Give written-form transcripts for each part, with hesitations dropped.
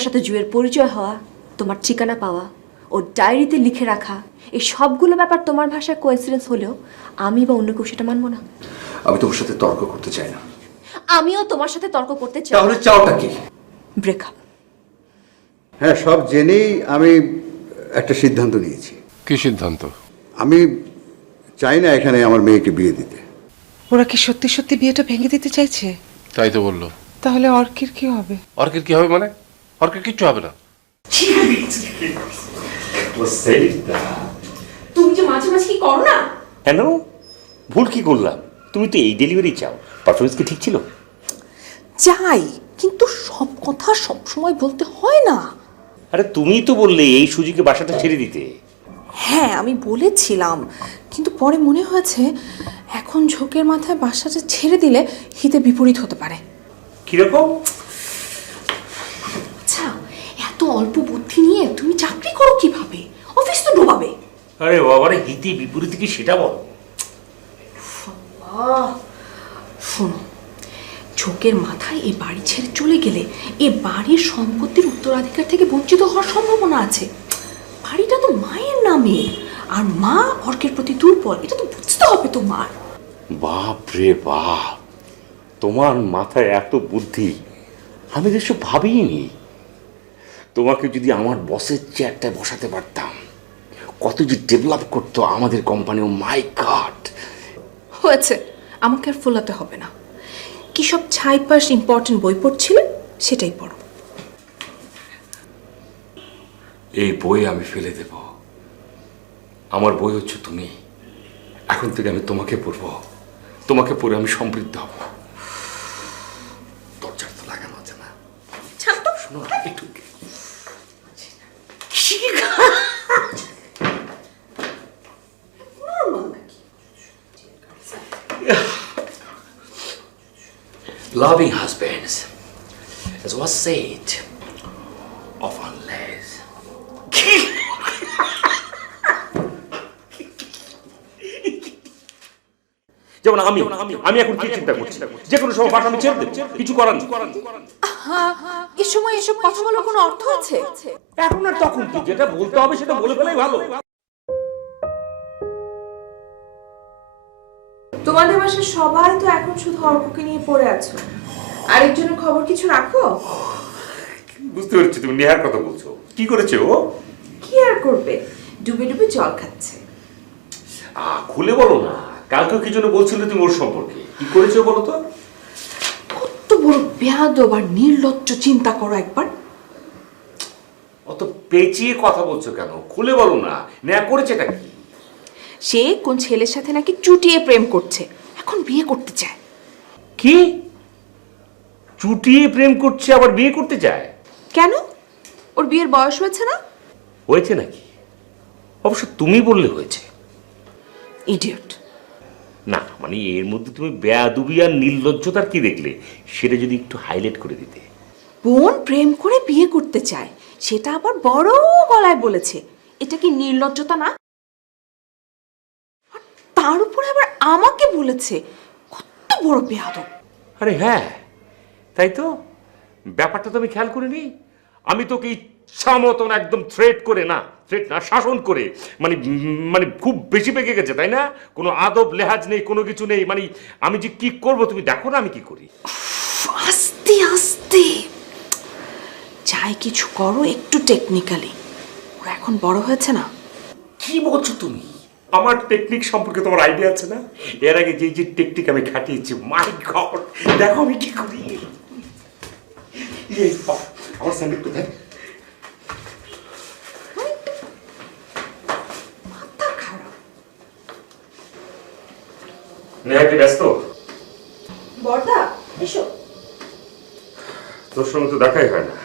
তোমার সাথে জুয়ের পরিচয় হওয়া, তোমার ঠিকানা পাওয়া, ও ডায়েরিতে লিখে রাখা, এই সবগুলো ব্যাপার তোমার ভাষায় কোইন্সিডেন্স হলেও আমি বা অন্য কেউ সেটা মানবো না। আমি তোমার সাথে তর্ক করতে চাই না। আমিও তোমার সাথে তর্ক করতে চাই। তাহলে চাওটা কি? ব্রেকআপ। হ্যাঁ, সব জেনেই আমি একটা সিদ্ধান্ত নিয়েছি। কি সিদ্ধান্ত? আমি চাই না এখানে আমার মেয়েকে বিয়ে দিতে। ওরা কি সত্যি সত্যি বিয়েটা ভেঙে দিতে চাইছে? তাই তো বললো। তাহলে অর্কের কি হবে? অর্কের কি হবে মানে? অর্কের কিচ্ছু হবে না। তুমি যে মাঝে মাঝে কি করো না? কেন? ভুল কি করলাম? তুমি তো এই ডেলিভারি চাও। পারফরমেন্স কি ঠিক ছিল? চাই, কিন্তু সব কথা সব সময় বলতে হয় না। আরে তুমি তো বললে এই সুযোগে বাসাটা ছেড়ে দিতে। হ্যাঁ, আমি বলেছিলাম, কিন্তু পরে মনে হয়েছে এখন ঝোঁকের মাথায় বাসাটা ছেড়ে দিলে হিতে বিপরীত হতে পারে। কিরকম? আচ্ছা, এত অল্প বুদ্ধি নিয়ে তুমি চাকরি করো কিভাবে? অফিস তো ডোবাবে। আরে বাবারে, হিতে বিপরীত কি সেটা বল। শোনো, ঝোঁকের মাথায় এই বাড়ি ছেড়ে চলে গেলে এ বাড়ির সম্পত্তির উত্তরাধিকার থেকে বঞ্চিত হওয়ার সম্ভাবনা আছে। বাড়িটা তো মায়ের নামে, আর মা অর্কের প্রতি দুর্বল, এটা তো বুঝতে হবে তোমার। বাপ রে বাপ, তোমার মাথায় এত বুদ্ধি, আমি তো এসব ভাবিনি। তোমাকে যদি আমার বসের চেয়ারটায় বসাতে পারতাম, কত যে ডেভেলপ করতো আমাদের কোম্পানি। ও মাই গড! হয়েছে, আমাকে আর ফোলাতে হবে না। কি সব ছাইপাশ ইম্পর্টেন্ট বই পড়ছিলে সেটাই পড়ো। এই বই আমি ফেলে দেব। আমার বই হচ্ছে তুমি। এখন থেকে আমি তোমাকে পড়ব, তোমাকে পড়ে আমি সমৃদ্ধ হব। দরজার তো লাগানো আছে না? শোনো না, একটু loving husbands, as was said, often less. যেমন আমি এখন কি চিন্তা করছি, যে কোনো সময় বাসা আমি ছেড়ে দেবো, কিছু করার নেই। এ সময় এসব কথা বলার কোনো অর্থ আছে? এখন আর তখন কি, যেটা বলতে হবে সেটা বলে ফেলাই ভালো। তোমাদের বাসার সবাই তো এখন শুধু অর্ককে নিয়ে পড়ে আছো, আরেকজনের খবর কিছু রাখো? বুঝতে পারছি তুমি নেহার কথা বলছো। কি করেছে ও? কি আর করবে, ডুবে ডুবে জল খাচ্ছে। খুলে বলো না, কালকে কি জন্য বলছিলে তুমি ওর সম্পর্কে? কি করেছে বলো তো? কত বড় বেয়াদব আর নির্লজ্জ চিন্তা করো একবার। অত পেঁচিয়ে কথা বলছো কেন? খুলে বলো না, নেহা করেছেটা কি? সে কোন ছেলের সাথে নাকি চুটিয়ে প্রেম করছে, এখন বিয়ে করতে চায়। কি? চুটিয়ে প্রেম করছে আবার বিয়ে করতে চায়? কেন? ওর বিয়ের বয়স হয়েছে না? হয়েছে নাকি? অবশ্য তুমি বললে হয়েছে। ইডিয়ট। না মানে এর মধ্যে তুমি বেয়াদবি আর নির্লজ্জতার কি দেখলে, সেটা যদি একটু হাইলাইট করে দিতে। বোন প্রেম করে বিয়ে করতে চায়, সেটা আবার বড় গলায় বলেছে, এটা কি নির্লজ্জতা না? আর তার উপরে আবার আমাকে বলেছে, কত বড় বেয়াদব। আরে হ্যাঁ, তাই তো, ব্যাপারটা তো আমি খেয়াল করিনি। আমি তোকে ইচ্ছা মতন একদম থ্রেট না শাসন করে, মানে মানে খুব বেশি পেকে গেছে, তাই না? কোনো আদব লেহাজ নেই, কোনো কিছু নেই। মানে আমি যে কি করব তুমি দেখো না আমি কি করি। আস্তে আস্তে চাই কিছু করো, একটু টেকনিক্যালি। ওরা এখন বড় হয়েছে না? কি বলছো তুমি? আমার টেকনিক সম্পর্কে তোমার আইডিয়া আছে না? এর আগে যে যে টেকনিক আমি খাটিয়েছি, মাই গড, দেখো আমি কি করি। আমার স্যান্ডেল কোথায়? নেহা কি ব্যস্ত? বড়দা এসো। তোর সঙ্গে তো দেখাই হয় না,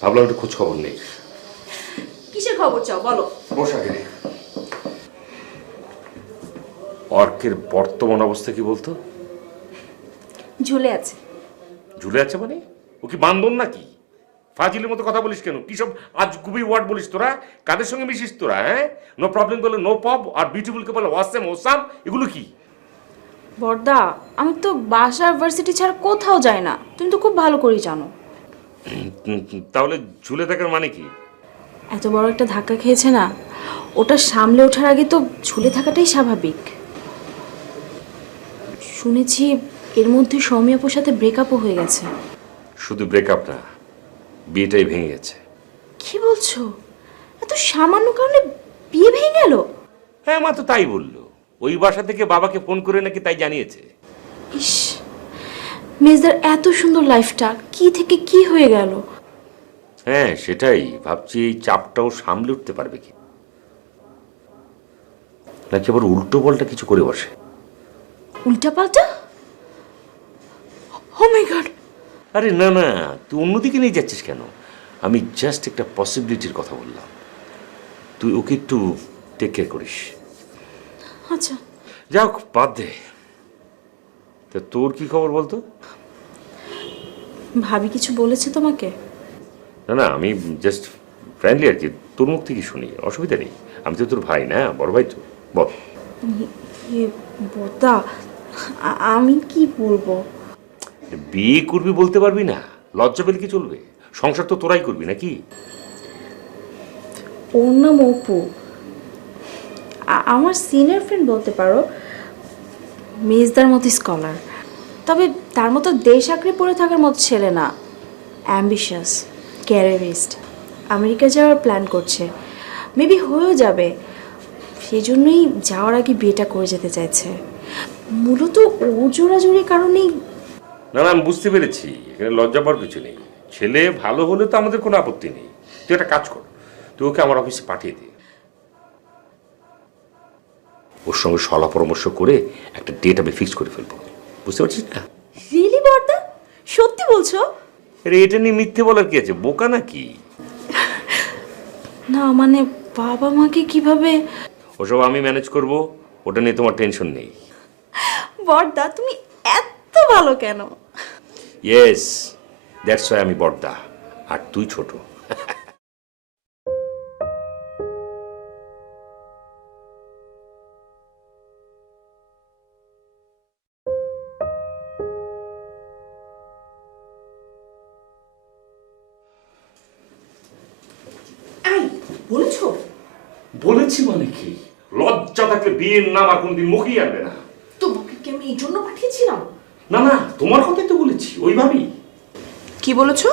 ভাবলাম একটু খোঁজ খবর নেই। কিসের খবর চাও বলো? বসা গেলে অর্কের বর্তমান অবস্থা কি বলতো? ঝুলে আছে। ঝুলে আছে মানে? ও কি বান্দর নাকি? ফাজিলের মতো কথা বলিস কেন? কি সব আজগুবি ওয়ার্ড বলিস তোরা? কাদের সঙ্গে মিশিস তোরা? হ্যাঁ, নো প্রবলেম বলে নো পপ, আর বিউটিফুল কে বলে ওয়াসেম ওসাম, এগুলো কি? বড়দা, আমি তো বাসা ভার্সিটি ছাড়া কোথাও যাই না, তুমি তো খুব ভালো করেই জানো। তাহলে ঝুলে থাকার মানে কি? এত বড় একটা ধাক্কা খেয়েছে না, ওটা সামলে ওঠার আগে তো ঝুলে থাকাটাই স্বাভাবিক। শুনেছি এর মধ্যে সৌমি আপুর সাথে ব্রেকআপও হয়ে গেছে। শুধু ব্রেকআপ না, বিয়েটাই ভেঙে গেছে। কি বলছো? এত সামান্য কারণে বিয়ে ভেঙে গেল? হ্যাঁ, মা তো তাই বললো। ওই বাসা থেকে বাবাকে ফোন করে নাকি তাই জানিয়েছে। ইস, মেজদার এত সুন্দর লাইফটা কি থেকে কি হয়ে গেল। হ্যাঁ, সেটাই ভাবছি, এই চাপটাও সামলে উঠতে পারবে কি নাকি আবার উল্টো পাল্টা কিছু করে বসে। উল্টা পাল্টা? ও মাই গড! আরে না না, তুই অন্যদিকে নিয়ে যাচ্ছিস কেন? আমি জাস্ট একটা পসিবিলিটির কথা বললাম। তুই ওকে একটু টেক কেয়ার করিস। আচ্ছা, যাক, বাদ দে। তা তোর কি খবর বলতো? ভাবি কিছু বলেছে তোমাকে? না না, আমি জাস্ট ফ্রেন্ডলি আর কি। তোর মুখ থেকে শুনি, অসুবিধা নেই। আমি তো তোর ভাই না, বড় ভাই তো। বল। বোতা, আমি কি বলবো? বিয়ে করবি বলতে পারবি না? লজ্জা পেলে কি চলবে? সংসার তো তোরাই করবি নাকি? ওর নাম অপু, আমার সিনিয়র ফ্রেন্ড বলতে পারো। মেজদার মতো স্কলার, তবে তার মতো দেশ আঁকড়ে পড়ে থাকার মতো ছেলে না। অ্যাম্বিশাস, ক্যারিয়ারিস্ট, আমেরিকা যাওয়ার প্ল্যান করছে। মেবি হয়েও যাবে, সেই জন্যই যাওয়ার আগে বিয়েটা করে যেতে চাইছে। মূলত ও জোরাজুরির কারণেই। না না, আমি বুঝতে পেরেছি। এখানে লজ্জা পাওয়ার কিছু নেই। ছেলে ভালো হলে তো আমাদের কোনো আপত্তি নেই। তুই একটা কাজ কর, তুই ওকে আমার অফিসে পাঠিয়ে দে। ওর সঙ্গে সলা পরামর্শ করে একটা ডেট আমি ফিক্স করে ফেলবো। বুঝতে পারছিস না? রিয়েলি বর্দা, সত্যি বলছো? আরে এটা নিয়ে মিথ্যে বলার কি আছে? বোকা নাকি? না মানে বাবা মাকে কিভাবে? ওসব আমি ম্যানেজ করব, ওটা নিয়ে তোমার টেনশন নেই। বর্দা, তুমি এত ভালো কেন? ইয়েস, দ্যাটস ওয়াই আমি বড়দা আর তুই ছোট। এই বলেছো? বলেছি মানে কি? লজ্জা থাকলে বিয়ের নাম আর কোনদিন মুখেই আনবে না। তোমাকে কি আমি এই জন্য পাঠিয়েছিলাম? না না, তোমার কথাই তো বলেছি, ওইভাবেই কি বলেছো?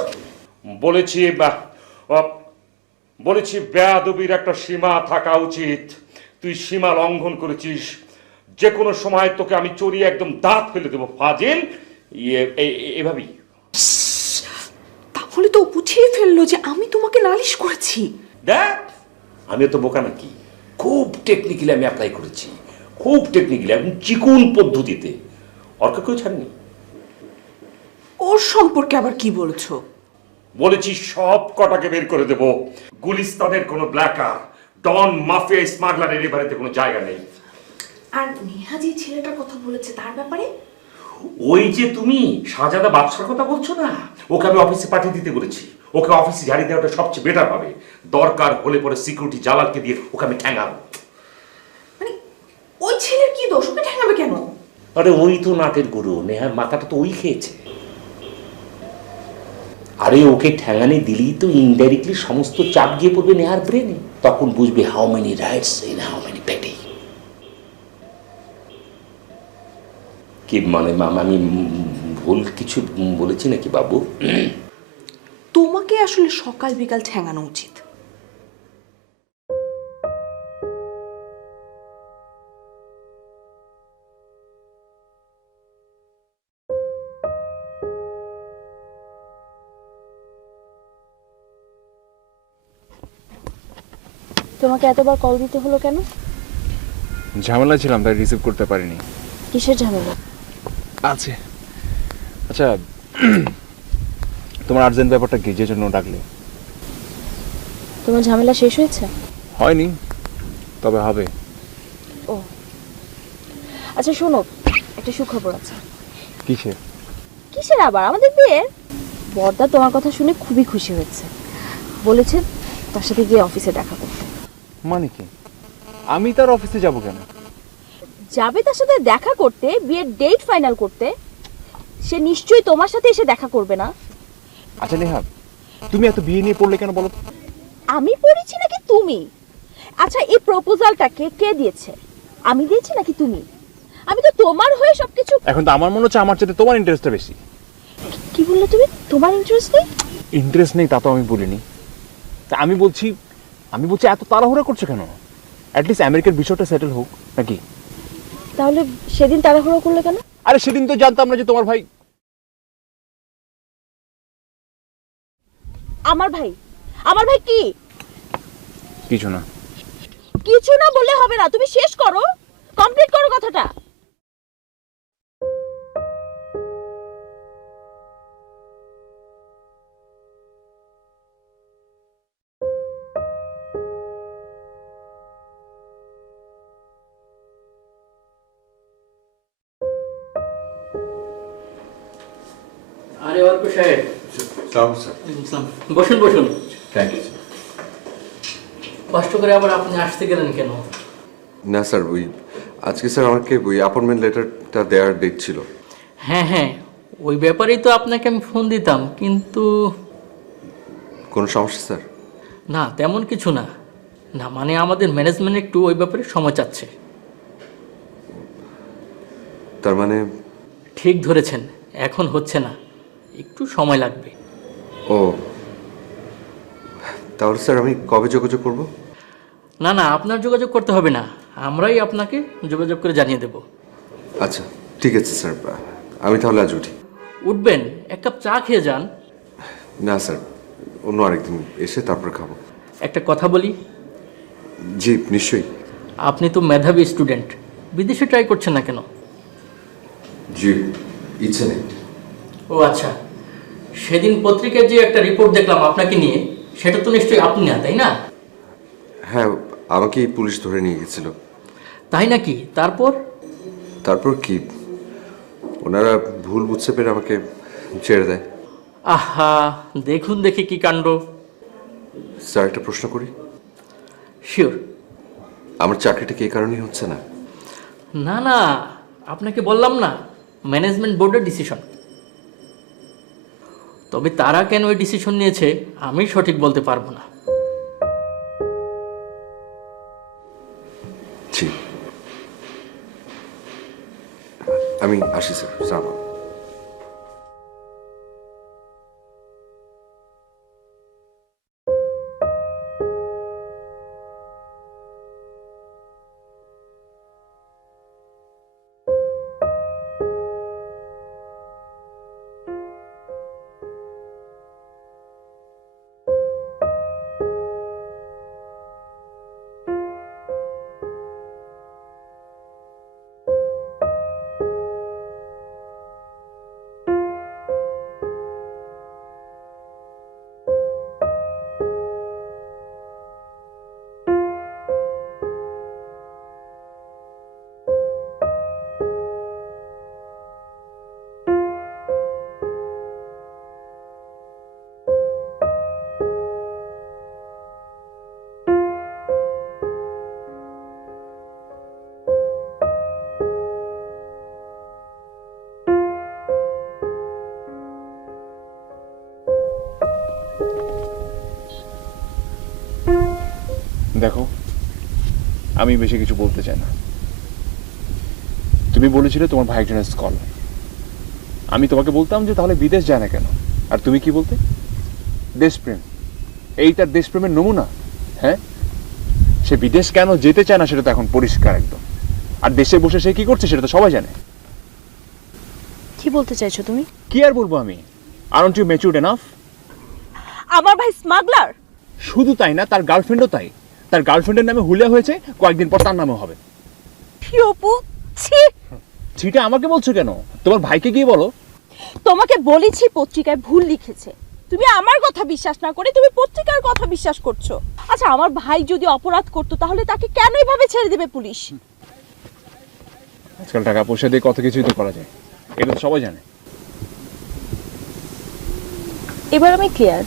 বলেছি। বলেছি বেয়াদবির একটা সীমা থাকা উচিত। তুই সীমা লঙ্ঘন করেছিস। যে কোনো সময় তোকে আমি চড়িয়ে একদম দাঁত ফেলে দেবো, ফাজিল। এভাবেই। তাহলে তো বুঝিয়ে ফেললো যে আমি তোমাকে নালিশ করেছি। দেখ, আমি তো বোকা নাকি? খুব টেকনিক্যালি আমি অ্যাপ্লাই করেছি, খুব টেকনিক্যালি, একদম চিকুন পদ্ধতিতে। অর্ক কেউ ছাড়নি। ওর সম্পর্কে আবার কি বলেছো? বলেছি সব কটাকে বের করে দেব। গুলিস্তানের কোনো ব্ল্যাকার, ডন, মাফিয়া, স্মাগলারের এ বাড়িতে কোনো জায়গা নেই। আর নেহা যে ছেলেটার কথা বলেছে তার ব্যাপারে? ওই যে তুমি শাহজাদা বাদশার কথা বলছো না, ওকে আমি অফিসে পাঠিয়ে দিতে বলেছি। ওকে অফিসে ঝাড়ি দেওয়াটা সবচেয়ে বেটার হবে। দরকার হলে পরে সিকিউরিটি জালালকে দিয়ে ওকে আমি ঠ্যাঙাবো। মানে ওই ছেলের কি দোষ? ওকে ঠেঙাবে কেন? আরে ওই তো নাটের গুরু, নেহার মাথাটা তো ওই খেয়েছে। আরে ওকে ঠ্যাঙানি দিলেই তো ইনডাইরেক্টলি সমস্ত চাপ গিয়ে পড়বে নেহার ব্রেনে। তখন বুঝবে how many rights in how many পেটি। কি মানে মামা, আমি ভুল কিছু বলেছি নাকি বাবু? তোমাকে আসলে সকাল বিকাল ঠেঙানো উচিত। তোমাকে এতবার কল দিতে হলো কেন? ঝামেলা ছিলাম, তাই রিসিভ করতে পারিনি। কিসের ঝামেলা? আছে। আচ্ছা, তোমার আর্জেন্ট ব্যাপারটা কি, যে জন্য ডাকলে? তোমার ঝামেলা শেষ হয়েছে? হয়নি, তবে হবে। ও আচ্ছা, শোনো, একটা সুখবর আছে। কিসের? কিসের আবার? আমাদের বিয়ে। বর্দা তোমার কথা শুনে খুবই খুশি হয়েছে, বলেছে তার সাথে গিয়ে অফিসে দেখা করতে। মানে কি? আমি তার অফিসে যাব কেন? যাবে তার সাথে দেখা করতে, বিয়ের ডেট ফাইনাল করতে। সে নিশ্চয়ই তোমার সাথে এসে দেখা করবে না? আচ্ছা নেহা, তুমি এত বিয়ে নিয়ে পড়লে কেন বলো তো? আমি পড়েছি নাকি তুমি? আচ্ছা, এই প্রপোজালটাকে কে দিয়েছে? আমি দিয়েছি নাকি তুমি? আমি তো তোমার হয়ে সবকিছু। এখন তো আমার মনে হচ্ছে আমার চাইতে তোমার ইন্টারেস্টটা বেশি। কি বললে তুমি? তোমার ইন্টারেস্ট নেই? ইন্টারেস্ট নেই তা তো আমি বলিনি। তা আমি বলছি এত তাড়াহুড়া করছো কেন? অ্যাটলিস্ট আমেরিকার বিষয়টা সেটেল হোক নাকি? তাহলে সেদিন তাড়াহুড়ো করলে কেন? আরে সেদিন তো জানতাম না যে তোমার ভাই। আমার ভাই? আমার ভাই কি? কিছু না। কিছু না বললে হবে না, তুমি শেষ করো, কমপ্লিট করো কথাটা। আরে অল্প সাহেব, বসুন বসুন। Thank you. কষ্ট করে আবার আপনি আসতে গেলেন কেন? না স্যার, আজকে স্যার আমাকে অ্যাপয়েন্টমেন্ট লেটারটা দেওয়ার ডেট ছিল। হ্যাঁ হ্যাঁ, ওই ব্যাপারেই তো আপনাকে আমি ফোন দিতাম, কিন্তু কোনো সমস্যা স্যার? না তেমন কিছু না। না মানে আমাদের ম্যানেজমেন্ট একটু ওই ব্যাপারে সময় চাচ্ছে। তার মানে? ঠিক ধরেছেন, এখন হচ্ছে না, একটু সময় লাগবে। ও, তাহলে স্যার আমি কবে যোগাযোগ করব? না না, আপনার যোগাযোগ করতে হবে না, আমরাই আপনাকে যোগাযোগ করে জানিয়ে দেব। আচ্ছা ঠিক আছে স্যার, আমি তাহলে আজ উঠি। উঠবেন? এক কাপ চা খেয়ে যান। না স্যার, অন্য আরেকদিন এসে তারপর খাবো। একটা কথা বলি। জি নিশ্চয়ই। আপনি তো মেধাবী স্টুডেন্ট, বিদেশে ট্রাই করছেন না কেন? জি, ইচ্ছে নেই। ও আচ্ছা, সেদিন পত্রিকায় যে একটা রিপোর্ট দেখলাম আপনাকে নিয়ে, সেটা তো নিশ্চয়ই আপনি না, তাই না? হ্যাঁ, আমাকেই পুলিশ ধরে নিয়ে গেছিল। তাই নাকি? তারপর কি, ওনারা ভুল বুঝতে পেরে আমাকে ছেড়ে দেয়। আহা, দেখুন দেখি কি কাণ্ড। স্যার একটা প্রশ্ন করি? শিওর। আমার চাকরিটা কি এই কারণেই হচ্ছে না? না না, আপনাকে বললাম না, ম্যানেজমেন্ট বোর্ডের ডিসিশন। তবে তারা কেন ওই ডিসিশন নিয়েছে আমি সঠিক বলতে পারবো না। জি, আমি আসি স্যার, সালাম। দেখো, আমি বেশি কিছু বলতে চাই না। তুমি বলেছিলে তোমার ভাই একজন স্কলার। আমি তোমাকে বলতাম যে তাহলে বিদেশ যায় না কেন, আর তুমি কি বলতে? দেশপ্রেম। এই তার দেশপ্রেমের নমুনা। হ্যাঁ, সে বিদেশ কেন যেতে চায় না সেটা তো এখন পরিষ্কার একদম। আর দেশে বসে সে কি করছে সেটা তো সবাই জানে। কি বলতে চাইছো তুমি? কি আর বলবো আমি? Aren't you matured enough? আমার ভাই স্মাগলার? শুধু তাই না, তার গার্লফ্রেন্ডও তাই। তার গার্লফ্রেন্ডের নামে হুলিয়া হয়েছে, কয়েকদিন পর তার নামে হবে। ছিটা আমাকে বলছো কেন? তোমার ভাইকে গিয়ে বলো। তোমাকে বলেছি পত্রিকায় ভুল লিখেছে, তুমি আমার কথা বিশ্বাস না করে তুমি পত্রিকার কথা বিশ্বাস করছো। আচ্ছা, আমার ভাই যদি অপরাধ করতো তাহলে তাকে কেন এভাবে ছেড়ে দেবে পুলিশ? আজকাল টাকা পয়সা দিয়ে কত কিছুই তো করা যায়, এটা তো সবাই জানে। এবার আমি ক্লিয়ার,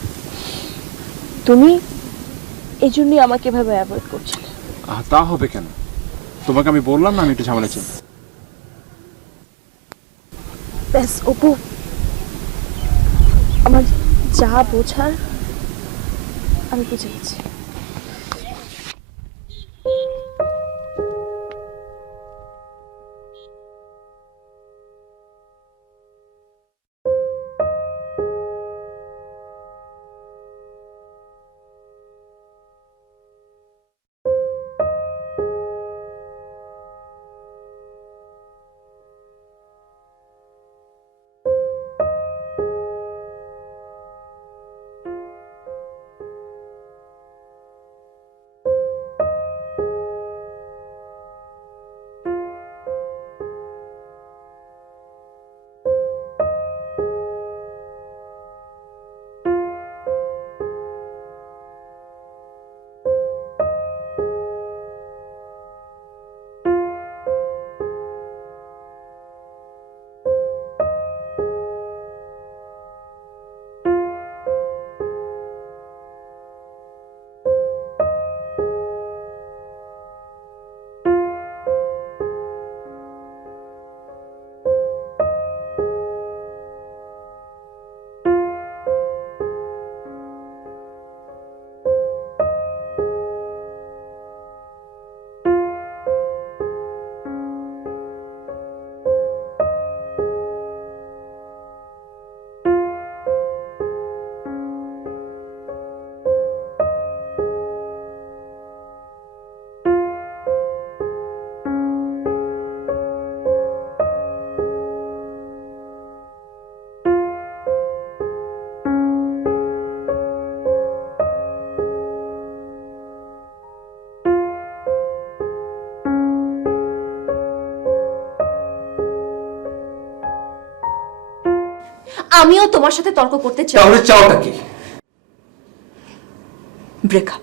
তুমি এই জন্যই আমাকে এভাবে অ্যাভয়েড করছিলে। তা হবে কেন? তোমাকে আমি বললাম না আমি একটু ঝামেলা চাই। ব্যাস অপু, আমার যা বোঝার আমি বুঝে গেছি। আমিও তোমার সাথে তর্ক করতে চাই। তাহলে চাওটা কি? ব্রেকআপ।